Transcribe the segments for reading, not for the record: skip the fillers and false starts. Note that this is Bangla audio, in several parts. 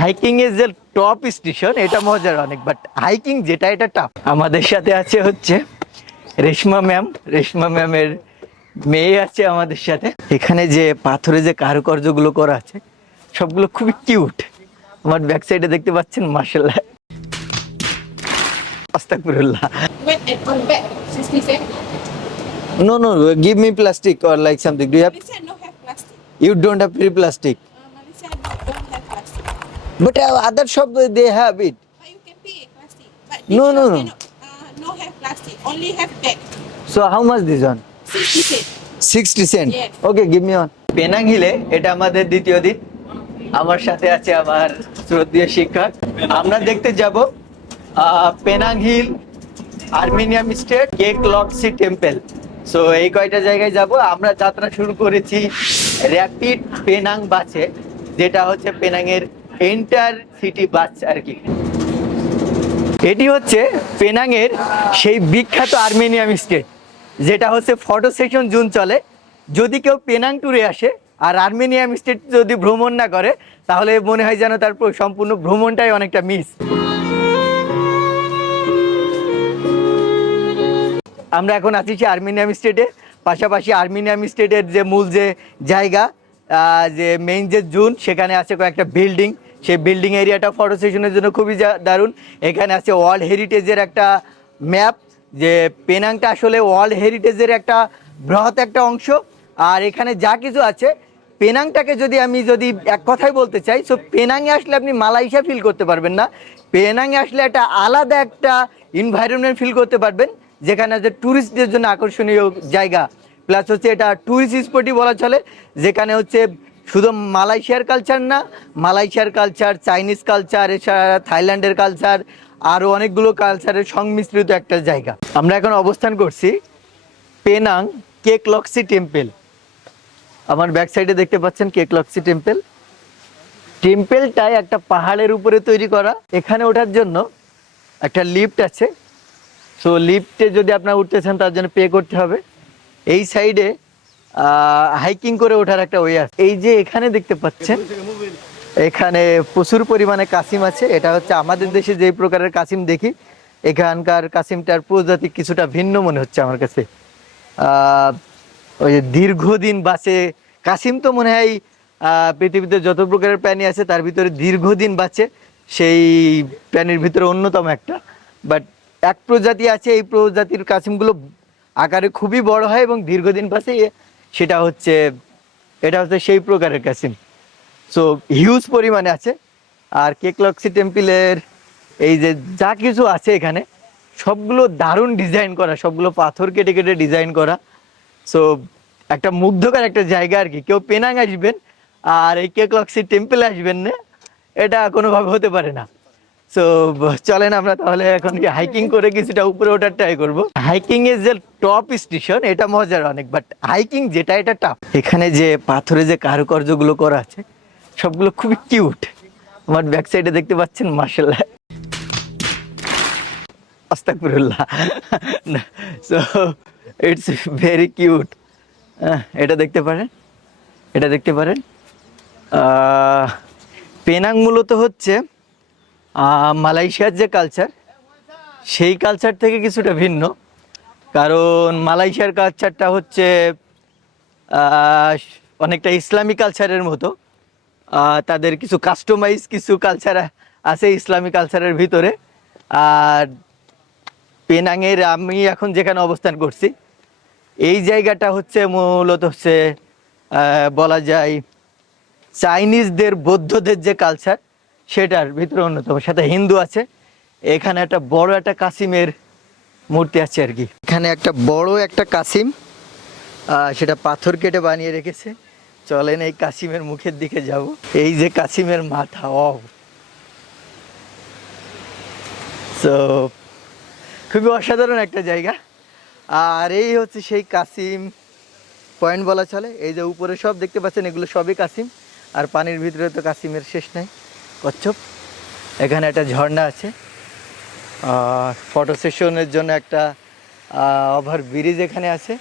Hiking is a top station, এটা মজার অনেক, বাট হাইকিং যেটা এটা টাফ। আমাদের সাথে আছে হচ্ছে রেশমা ম্যাম, রেশমা ম্যামের মেয়ে আছে আমাদের সাথে। এখানে যে পাথরে যে কারুকার্যগুলো করা আছে সবগুলো খুবই কিউট। আমার ব্যাক সাইডে দেখতে পাচ্ছেন, মাশাআল্লাহ, আস্তাগফিরুল্লাহ। Wait, and on back, 60 cent. No, no, give me plastic or like something. Do you have? Malaysia no have plastic. You don't have free plastic. Malaysia don't have plastic. But other shop they have it. But you can pay plastic. But No, this no, shop no. cannot, no have plastic. Only have bag. So how much this one? 60 cent. 60 cent. Yes. Okay, give me one. Penang হিলে এটা আমাদের দ্বিতীয় দিন। আমার সাথে আছে আমার শ্রদ্ধেয় শিক্ষক। আমরা দেখতে যাব Penang hill, Armenian street, Kek Lok Si temple. So এই কয়টা জায়গায় যাব। আমরা যাত্রা শুরু করেছি র্যাপিড পেনাং বাসে, যেটা হচ্ছে পেনাংয়ের এন্টার সিটি বাস আর কি। এটি হচ্ছে পেনাংয়ের সেই বিখ্যাত আর্মেনিয়াম স্টেট, যেটা হচ্ছে ফটো সেশন জুন চলে। যদি কেউ পেনাং ট্যুরে আসে আর আর্মেনিয়াম স্টেট যদি ভ্রমণ না করে, তাহলে মনে হয় যেন তার সম্পূর্ণ ভ্রমণটাই অনেকটা মিস। আমরা এখন আছি আর্মেনিয়াম স্টেটে, পাশাপাশি আর্মেনিয়াম স্টেটের যে মূল যে জায়গা, যে মেইন যে জোন, সেখানে আছে কয়েকটা বিল্ডিং। সেই বিল্ডিং এরিয়াটা ফটো সেশনের জন্য খুবই দারুণ। এখানে আছে ওয়ার্ল্ড হেরিটেজের একটা ম্যাপ, যে পেনাংটা আসলে ওয়ার্ল্ড হেরিটেজের একটা বৃহৎ একটা অংশ। আর এখানে যা কিছু আছে, পেনাংটাকে যদি এক কথায় বলতে চাই, সো পেনাংয়ে আসলে আপনি মালয়েশিয়া ফিল করতে পারবেন না। পেনাংয়ে আসলে একটা আলাদা একটা এনভায়রনমেন্ট ফিল করতে পারবেন, যেখানে যে ট্যুরিস্টদের জন্য আকর্ষণীয় জায়গা, প্লাস হচ্ছে এটা ট্যুরিস্ট স্পটই বলা চলে, যেখানে হচ্ছে শুধু মালয়েশিয়ার কালচার না, মালয়েশিয়ার কালচার, চাইনিজ কালচার, এছাড়া থাইল্যান্ডের কালচার, আরও অনেকগুলো কালচারের সংমিশ্রিত একটা জায়গা। আমরা এখন অবস্থান করছি পেনাং কেক লক্সি টেম্পল। আমার ব্যাক সাইডে দেখতে পাচ্ছেন কেক লক্সি টেম্পল। টেম্পলটাই একটা পাহাড়ের উপরে তৈরি করা। এখানে ওঠার জন্য একটা লিফট আছে। সো লিফটে যদি আপনারা উঠতে চান, তার জন্য পে করতে হবে। এই সাইডে হাইকিং করে ওঠার একটা ওয়ে আছে। এই যে এখানে দেখতে পাচ্ছেন, এখানে প্রচুর পরিমাণে কাসিম আছে। এটা হচ্ছে আমাদের দেশে যে প্রকারের কাসিম দেখি, এখানকার কাসিমটার প্রজাতি কিছুটা ভিন্ন মনে হচ্ছে আমার কাছে। ওই যে দীর্ঘদিন বাঁচে কাসিম, তো মনে হয় পৃথিবীতে যত প্রকারের প্রাণী আছে তার ভিতরে দীর্ঘদিন বাঁচে, সেই প্রাণীর ভিতরে অন্যতম একটা। বাট এক প্রজাতি আছে, এই প্রজাতির কাসিমগুলো আকারে খুবই বড় হয় এবং দীর্ঘদিন বাঁচে। এটা হচ্ছে সেই প্রকারের কাসিম। সো হিউজ পরিমাণে আছে। আর কেক লক্সি টেম্পলের এই যে যা কিছু আছে এখানে, সবগুলো দারুণ ডিজাইন করা, সবগুলো পাথর কেটে কেটে ডিজাইন করা। সো একটা মুগ্ধকর একটা জায়গা আর কি। কেউ পেনাং আসবেন আর এই কেক লক্সি টেম্পলে আসবেন না, এটা কোনোভাবে হতে পারে না। সো চলেন আমরা তাহলে এখন হাইকিং করে কিছুটা উপরে ওঠার ট্রাই করবো। হাইকিং এর যে টপ স্টেশন, এটা মজার অনেক, বাট হাইকিং যেটা এটা টাফ। এখানে যে পাথরে যে কারুকার্যগুলো করা আছে সবগুলো খুবই কিউট। আমার ব্যাক সাইডে দেখতে পাচ্ছেন, মাশাআল্লাহ, আস্তাগফিরুল্লাহ। So it's very cute. এটা দেখতে পারেন, এটা দেখতে পারেন। পেনাং মূলত হচ্ছে মালয়েশিয়ার যে কালচার, সেই কালচার থেকে কিছুটা ভিন্ন। কারণ মালয়েশিয়ার কালচারটা হচ্ছে অনেকটা ইসলামী কালচারের মতো। তাদের কিছু কাস্টমাইজ কিছু কালচার আছে ইসলামী কালচারের ভিতরে। আর পেনাংয়ের আমি এখন যেখানে অবস্থান করছি, এই জায়গাটা হচ্ছে মূলত হচ্ছে বলা যায় চাইনিজদের, বৌদ্ধদের যে কালচার, সেটার ভিতরে অন্যতম। সাথে হিন্দু আছে। এখানে একটা বড় একটা কাসিমের মূর্তি আছে আর কি। এখানে একটা বড় একটা কাসিম, সেটা পাথর কেটে বানিয়ে রেখেছে। চলেন এই কাসিমের মুখের দিকে যাব। এই যে কাসিমের মাথা, সো খুবই অসাধারণ একটা জায়গা। আর এই হচ্ছে সেই কাসিম পয়েন্ট বলা চলে। এই যে উপরে সব দেখতে পাচ্ছেন, এগুলো সবই কাসিম। আর পানির ভিতরে তো কাসিমের শেষ নাই, কচ্ছপ। এখানে একটা ঝর্ণা আছে। ফটো সেশনের জন্য একটা ওভার ব্রিজ এখানে আছে।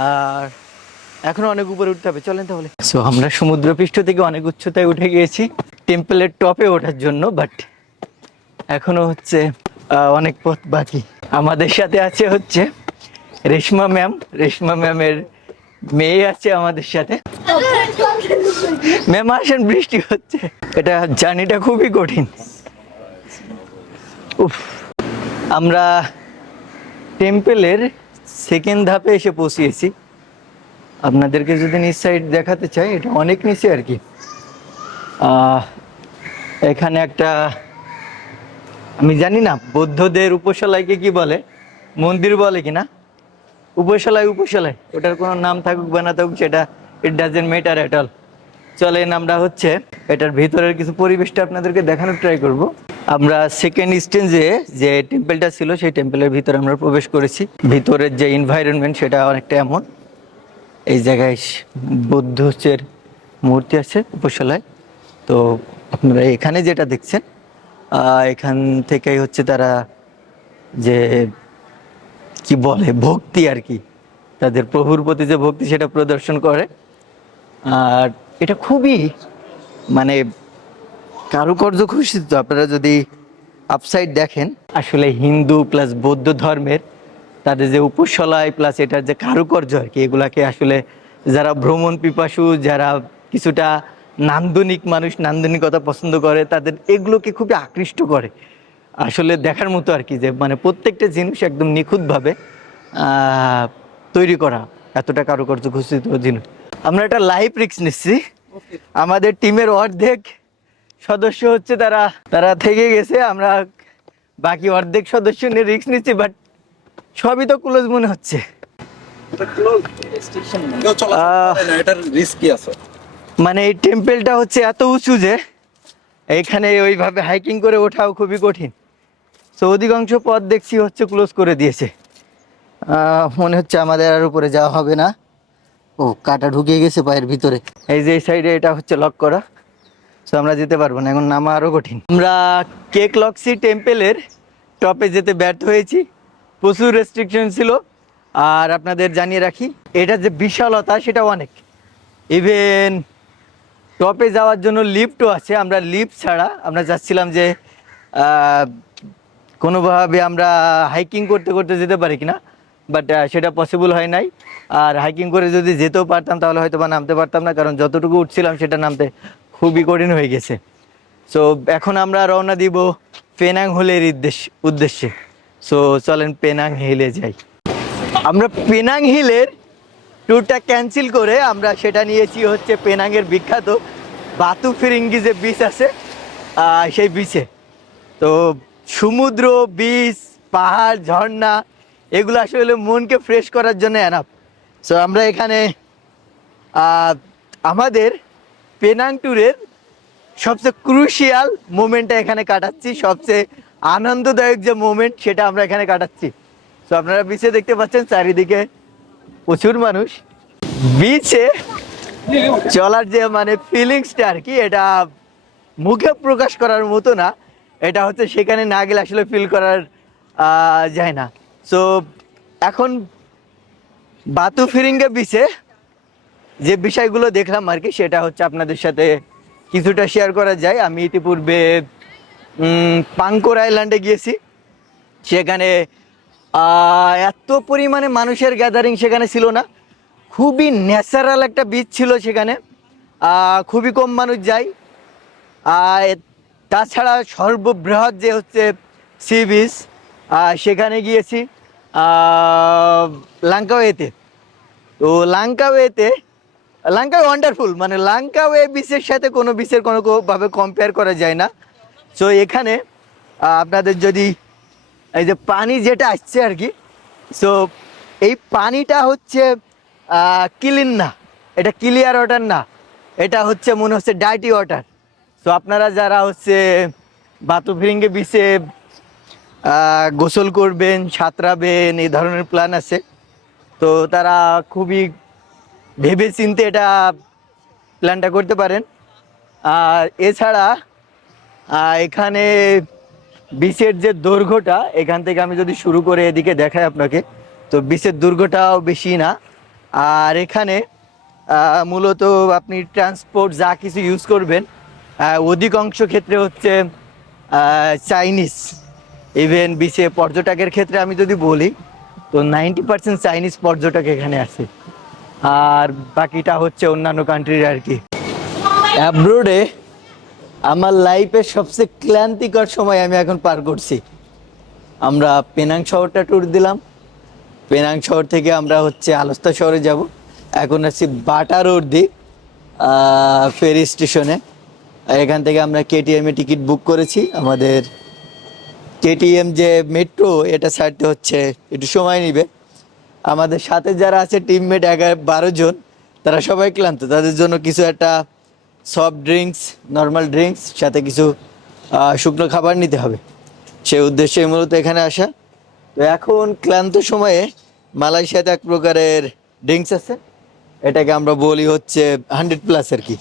আর এখনও অনেক উপরে উঠতে হবে। চলেন তাহলে। সো আমরা সমুদ্রপৃষ্ঠ থেকে অনেক উচ্চতায় উঠে গিয়েছি। টেম্পলের টপে ওঠার জন্য, বাট এখনো হচ্ছে অনেক পথ বাকি। আমাদের সাথে আছে হচ্ছে রেশমা ম্যামের মেয়ে আছে আমাদের সাথে। ম্যাম আসেন, বৃষ্টি হচ্ছে, এটা জার্নিটা খুবই কঠিন। উফ, আমরা টেম্পলের সেকেন্ড ধাপে এসে পৌঁছিয়েছি। আপনাদেরকে যদি নিচ সাইড দেখাতে চাই, এটা অনেক নিচে আর কি। এখানে একটা, আমি জানি না বৌদ্ধদের উপশালাইকে কি বলে, মন্দির বলে কিনা, উপশালায় ওটার কোনো নাম থাকুক বা না থাকুক, সেটা it doesn't matter at all. চলেন আমরা হচ্ছে এটার ভিতরের কিছু পরিবেশটা আপনাদেরকে দেখানোর ট্রাই করব। আমরা সেকেন্ড স্টেজে যে টেম্পলটা ছিল সেই টেম্পলের ভিতরে আমরা প্রবেশ করেছি। ভিতরের যে এনভায়রনমেন্ট সেটা অনেকটা এমন। এই জায়গায় বৌদ্ধের মূর্তি আছে উপশালায়। তো আপনারা এখানে যেটা দেখছেন, এখান থেকেই হচ্ছে তারা যে কি বলে ভক্তি আর কি, তাদের প্রভুর প্রতি যে ভক্তি সেটা প্রদর্শন করে। আর এটা খুবই মানে কারুকার্য খুশিত। আপনারা যদি আপসাইড দেখেন, আসলে হিন্দু প্লাস বৌদ্ধ ধর্মের তাদের যে উপশালায় প্লাস এটার যে কারুকার্য আর কি, এগুলাকে আসলে যারা ভ্রমণ পিপাসু, যারা কিছুটা নান্দনিক মানুষ, নান্দনিকতা পছন্দ করে, তাদের এগুলোকে খুবই আকৃষ্ট করে। আসলে দেখার মতো আর কি, যে মানে প্রত্যেকটা জিনিস একদম নিখুঁতভাবে তৈরি করা, এতটা কারুকার্য ঘোষিত জিনিস। আমরা একটা লাইভ রিস্ক নিচ্ছি। আমাদের টিমের অর্ধেক সদস্য হচ্ছে তারা থেকে গেছে, আমরা বাকি অর্ধেক সদস্য নিয়ে রিস্ক নিচ্ছি, বাট সবই তো ক্লোজ মনে হচ্ছে। মানে এই টেম্পলটা হচ্ছে এত উঁচু যে এখানে ওইভাবে হাইকিং করে ওঠাও খুবই কঠিন। তো অধিকাংশ পথ দেখছি হচ্ছে ক্লোজ করে দিয়েছে। মনে হচ্ছে আমাদের আর উপরে যাওয়া হবে না। ও, কাটা ঢুকিয়ে গেছে পায়ের ভিতরে। এই যে এই সাইডে এটা হচ্ছে লক করা, তো আমরা যেতে পারবো না, এখন নামা আরো কঠিন। আমরা কেকলক্সি টেম্পলের টপে যেতে ব্যর্থ হয়েছি, প্রচুর রেস্ট্রিকশন ছিল। আর আপনাদের জানিয়ে রাখি, এটা যে বিশালতা সেটা অনেক। ইভেন টপে যাওয়ার জন্য লিফটও আছে। আমরা লিফট ছাড়া আমরা চাচ্ছিলাম যে কোনোভাবে আমরা হাইকিং করতে করতে যেতে পারি কিনা, বাট সেটা পসিবল হয় নাই। আর হাইকিং করে যদি যেতেও পারতাম তাহলে হয়তো বা নামতে পারতাম না, কারণ যতটুকু উঠছিলাম সেটা নামতে খুবই কঠিন হয়ে গেছে। সো এখন আমরা রওনা দিব পেনাং হিলের উদ্দেশ্যে। সো চলেন পেনাং হিলে যাই। আমরা পেনাং হিলের ট্যুরটা ক্যান্সেল করে আমরা সেটা নিয়েছি হচ্ছে পেনাংয়ের বিখ্যাত বাতু ফিরিঙ্গি যে বিচ আছে, সেই বিচে। তো সমুদ্র, বিচ, পাহাড়, ঝর্ণা, এগুলো আসলে মনকে ফ্রেশ করার জন্য এনাফ। সো আমরা এখানে আমাদের পেনাং ট্যুরের সবচেয়ে ক্রুশিয়াল মোমেন্টটা এখানে কাটাচ্ছি। সবচেয়ে আনন্দদায়ক যে মোমেন্ট সেটা আমরা এখানে কাটাচ্ছি। তো আপনারা বিচে দেখতে পাচ্ছেন চারিদিকে প্রচুর মানুষ। বিচে চলার যে মানে ফিলিংসটা আর কি, এটা মুখে প্রকাশ করার মতো না। এটা হচ্ছে সেখানে না গেলে আসলে ফিল করার যায় না। সো এখন বাতু ফিরিঙ্গা বিচে যে বিষয়গুলো দেখলাম আর কি, সেটা হচ্ছে আপনাদের সাথে কিছুটা শেয়ার করা যায়। আমি ইতিপূর্বে পাঙ্কোর আইল্যান্ডে গিয়েছি। সেখানে এত পরিমাণে মানুষের গ্যাদারিং সেখানে ছিল না। খুবই ন্যাচারাল একটা বিচ ছিল সেখানে, খুবই কম মানুষ যায়। তাছাড়া সর্ববৃহৎ যে হচ্ছে সি বিচ, সেখানে গিয়েছি লাঙ্কাওয়েতে। তো লাঙ্কাওয়ে ওয়ান্ডারফুল, মানে লাঙ্কাওয়ে বিচের সাথে কোনো বিচের কোনোভাবে কম্পেয়ার করা যায় না। সো এখানে আপনাদের যদি এই যে পানি যেটা আসছে আর কি, সো এই পানিটা হচ্ছে ক্লিন না, এটা ক্লিয়ার ওয়াটার না, এটা হচ্ছে মনে হচ্ছে ডার্টি ওয়াটার। সো আপনারা যারা হচ্ছে বাতু ফিরিঙ্গি বিচে গোসল করবেন, সাঁতরাবেন, এই ধরনের প্ল্যান আছে, তো তারা খুবই ভেবে চিন্তে এটা প্ল্যানটা করতে পারেন। আর এছাড়া এখানে বিচের যে দৈর্ঘ্যটা, এখান থেকে আমি যদি শুরু করে এদিকে দেখাই আপনাকে, তো বিচের দৈর্ঘ্যটাও বেশি না। আর এখানে মূলত আপনি ট্রান্সপোর্ট যা কিছু ইউজ করবেন অধিকাংশ ক্ষেত্রে হচ্ছে চাইনিজ। ইভেন বিচে পর্যটকের ক্ষেত্রে আমি যদি বলি তো 90% চাইনিজ পর্যটক এখানে আছে, আর বাকিটা হচ্ছে অন্যান্য কান্ট্রির আর কি। অ্যাব্রোডে আমার লাইফের সবচেয়ে ক্লান্তিকর সময় আমি এখন পার করছি। আমরা পেনাং শহরটা ট্যুর দিলাম, পেনাং শহর থেকে আমরা হচ্ছে আলস্তা শহরে যাব। এখন আছি বাটা রোড দিক ফেরি স্টেশনে। এখান থেকে আমরা কেটিএমে টিকিট বুক করেছি। আমাদের কেটিএম যে মেট্রো এটা ছাড়তে হচ্ছে একটু সময় নেবে। আমাদের সাথে যারা আছে টিমমেট 11-12 জন, তারা সবাই ক্লান্ত। তাদের জন্য কিছু একটা সফট ড্রিঙ্কস, নর্মাল ড্রিঙ্কস, সাথে কিছু শুকনো খাবার নিতে হবে। সেই উদ্দেশ্যে মূলত এখানে আসা। তো এখন ক্লান্ত সময়ে মালয়েশিয়াতে এক প্রকারের ড্রিঙ্কস আছে, এটাকে আমরা বলি হচ্ছে 100+ আর কি।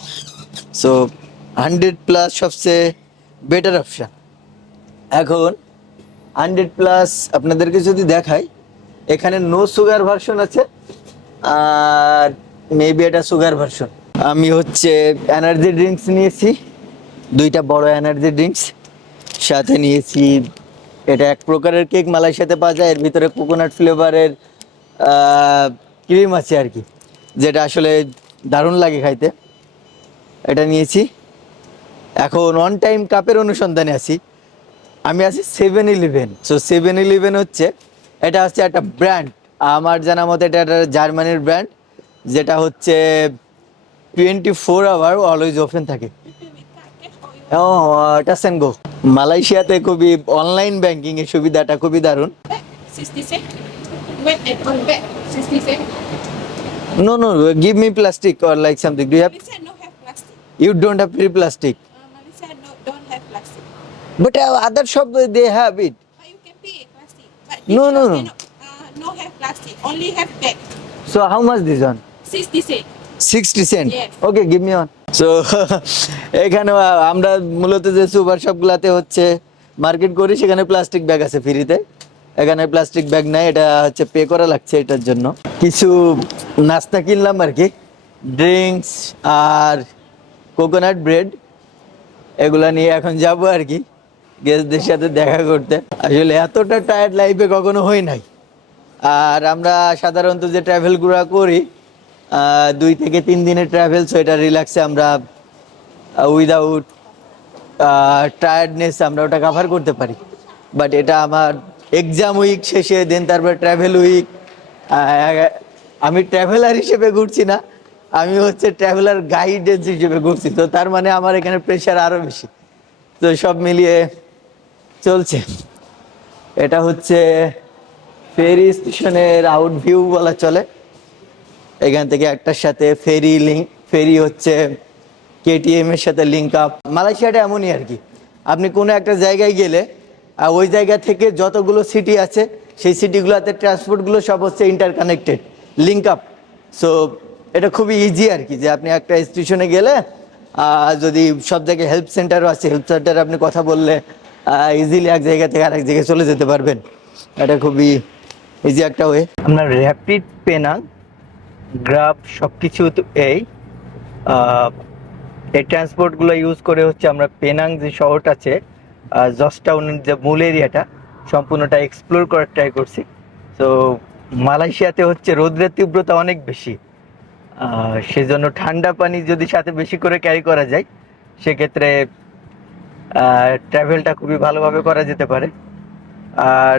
সো 100+ সবচেয়ে বেটার অপশান। এখন 100+ আপনাদেরকে যদি দেখাই, এখানে নো সুগার ভার্সন আছে, আর মেবি এটা সুগার ভার্সন। আমি হচ্ছে এনার্জি ড্রিঙ্কস নিয়েছি, 2টা বড় এনার্জি ড্রিঙ্কস। সাথে নিয়েছি এটা এক প্রকারের কেক, মালয়েশিয়াতে পাওয়া যায়। এর ভিতরে কোকোনাট ফ্লেভারের ক্রিম আছে আর কি, যেটা আসলে দারুণ লাগে খাইতে। এটা নিয়েছি। এখন অন টাইম কাপের অনুসন্ধানে আছি। আমি আছি 7-Eleven। সো 7-Eleven হচ্ছে এটা হচ্ছে একটা ব্র্যান্ড, আমার জানা মতে এটা একটা জার্মানির ব্র্যান্ড, যেটা হচ্ছে 24 আওয়ার অলওয়েজ ওপেন থাকে। ও টাচ অ্যান্ড গো। মালয়েশিয়াতে খুবই অনলাইন ব্যাংকিং এর সুবিধাটা খুবই দারুণ। 60 cent. Wait and on back. 60 cent. No no, give me plastic or like something. Do you have? Malaysia no have plastic. You don't have free plastic, Malaysia no don't have plastic. But other shop they have it. But you can pay plastic. But No, this no, shop no. cannot, no have plastic. Only have bag. So how much this on? 60 cent. 60 cent. Yes. Okay, give me one. So এখানে আমরা মূলত যে সুপার শপগুলোতে হচ্ছে মার্কেট করি, সেখানে প্লাস্টিক ব্যাগ আছে ফ্রিতে। এখানে প্লাস্টিক ব্যাগ নাই, এটা হচ্ছে পে করা লাগছে এটার জন্য। কিছু নাস্তা কিনলাম আর কি, ড্রিঙ্কস আর কোকোনাট ব্রেড, এগুলা নিয়ে এখন যাব আর কি গেস্টদের সাথে দেখা করতে। আসলে এতটা টায়ার্ড লাইফে কখনো হই নাই। আর আমরা সাধারণত যে ট্রাভেলগুলো করি 2 থেকে 3 দিনের ট্রাভেল, সো এটা রিল্যাক্সে আমরা উইদাউট টায়ার্ডনেস আমরা ওটা কাভার করতে পারি। বাট এটা আমার এক্সাম উইক শেষে, দেন তারপর ট্রাভেল উইক। আমি ট্রাভেলার হিসেবে ঘুরছি না, আমি হচ্ছে ট্রাভেলার গাইডেন্স হিসেবে ঘুরছি। তো তার মানে আমার এখানে প্রেশার আরও বেশি। তো সব মিলিয়ে চলছে। এটা হচ্ছে ফেরি স্টেশনের আউট ভিউ বলা চলে। এখান থেকে একটার সাথে ফেরি হচ্ছে কেটিএম এর সাথে লিঙ্ক আপ। মালয়েশিয়াটা এমনই আর কি, আপনি কোনো একটা জায়গায় গেলে ওই জায়গা থেকে যতগুলো সিটি আছে সেই সিটিগুলোতে ট্রান্সপোর্টগুলো সব হচ্ছে ইন্টারকানেক্টেড, লিঙ্ক আপ। সো এটা খুবই ইজি আর কি, যে আপনি একটা স্টেশনে গেলে যদি সব জায়গায় হেল্প সেন্টারও আছে, হেল্প সেন্টারে আপনি কথা বললে ইজিলি এক জায়গা থেকে আরেক জায়গায় চলে যেতে পারবেন। এটা খুবই ইজি একটা ওয়ে। আপনার র্যাপিড পেনাং, গ্রাব সব কিছু এই ট্রান্সপোর্টগুলো ইউজ করে হচ্ছে আমরা পেনাং যে শহরটা আছে, জর্জটাউনের যে মূল এরিয়াটা সম্পূর্ণটা এক্সপ্লোর করার ট্রাই করছি। তো মালয়েশিয়াতে হচ্ছে রোদ্রের তীব্রতা অনেক বেশি, সেজন্য ঠান্ডা পানি যদি সাথে বেশি করে ক্যারি করা যায়, সেক্ষেত্রে ট্রাভেলটা খুবই ভালোভাবে করা যেতে পারে। আর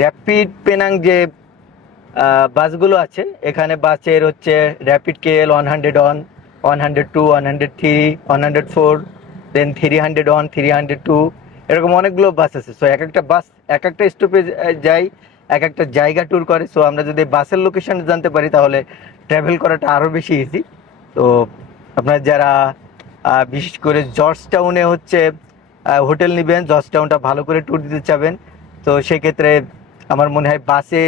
র্যাপিড পেনাং যে বাসগুলো আছে, এখানে বাসের হচ্ছে র্যাপিড KL 100 102 103 104, দেন 300 302, এরকম অনেকগুলো বাস আছে। সো এক একটা বাস এক একটা স্টপে যায়, এক একটা জায়গা ট্যুর করে। সো আমরা যদি বাসের লোকেশন জানতে পারি তাহলে ট্রাভেল করাটা আরও বেশি ইজি। তো আপনার যারা বিশেষ করে জর্জটাউনে হচ্ছে হোটেল নেবেন, জর্জটাউনটা ভালো করে ট্যুর দিতে চাবেন, তো সেক্ষেত্রে আমার মনে হয় বাসে,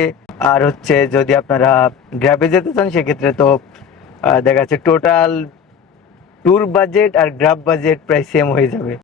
আর হচ্ছে যদি আপনারা গ্র্যাবে যেতে চান সেক্ষেত্রে তো দেখা যাচ্ছে টোটাল ট্যুর বাজেট আর গ্র্যাব বাজেট প্রায় সেম হয়ে যাবে।